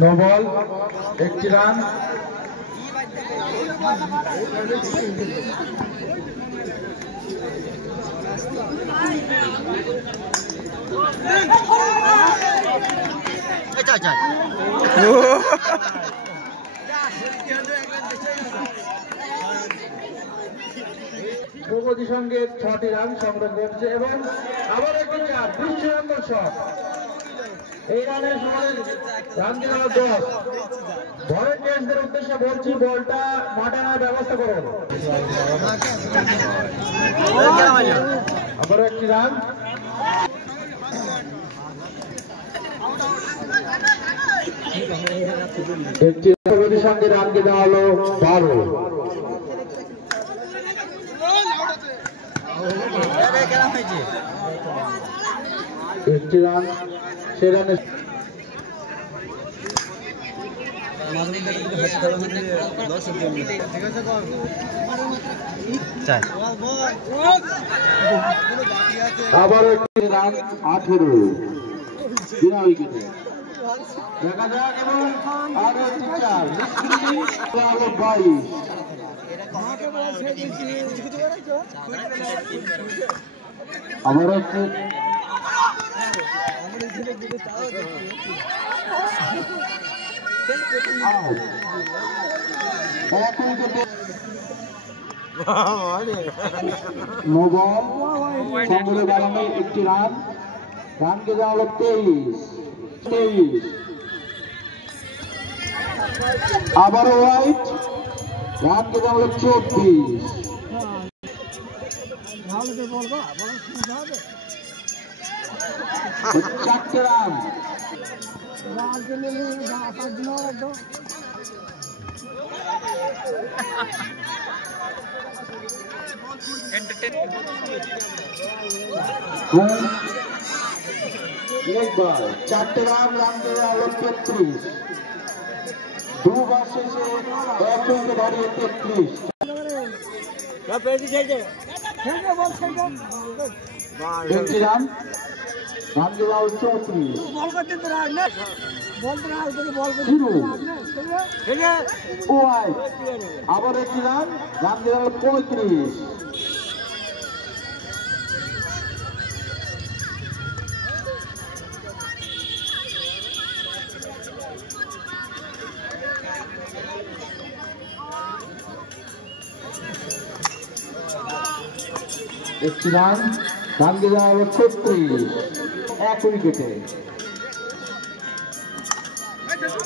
No ball, একটি run. প্রগতি সঙ্গে 6টি রান সংগ্রহ করছে এবং আবার একটি 20 নম্বর শট। এই রানের সময় রান দিল 10। বলের টেস্টদের উদ্দেশ্যে বলছি, বলটা মাঠে আনার ব্যবস্থা করুন। আবার একটি রান। একটি প্রগতির সঙ্গে রানকে দেওয়া হলো 12। একটি রান, সে রানে আবার একটি রান 18 বিনা উইকেটে। দেখা যাক এবং আরো একটি 4 22। আবার একটি নো বল, সংগ্রহে বাড়ানো একটি রান। রানকে দেওয়া হলো 23। আবারও হোয়াইট, রানকে দেওয়া হলো 24। 4টে রান। একবার 4টে রান, রানকে দেওয়া হলো 33। 2 ওভার শেষে 1 উইকেট হারিয়ে 33। একটি রান, রানকে দেওয়া হলো 34। আবার একটি রান, রানকে দেওয়া হলো 35। একটি রান, রানকে দেওয়া হলো 36। 1 উইকেটে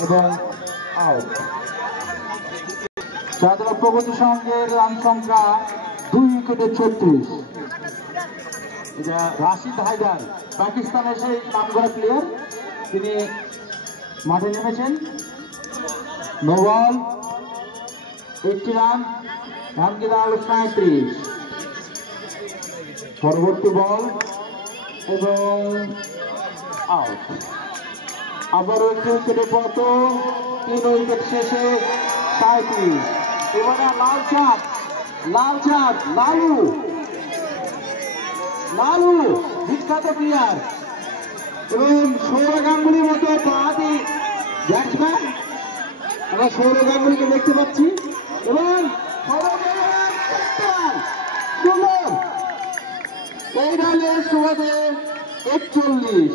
এবং আউট। যাদব প্রগতি সঙ্গের রান সংখ্যা 2 উইকেটে 36। এটা রাশিদ হায়দার, পাকিস্তানের সেই নামকরা প্লেয়ার, তিনি মাঠে নেমেছেন। নো বল, একটি রান, রানকে দেওয়া হলো 37। পরবর্তী বল এবং আউট। আবারও একটি উইকেটে পতন। 3 উইকেট শেষে 37। এবারে লালচাঁদ লালু বিখ্যাত প্লেয়ার এবং সৌরভ গাঙ্গুলির মতো বাঁহাতি ব্যাটসম্যান। আমরা সৌরভ গাঙ্গুলিকে দেখতে পাচ্ছি এবং সুন্দর এই রানের সুবাদে 41।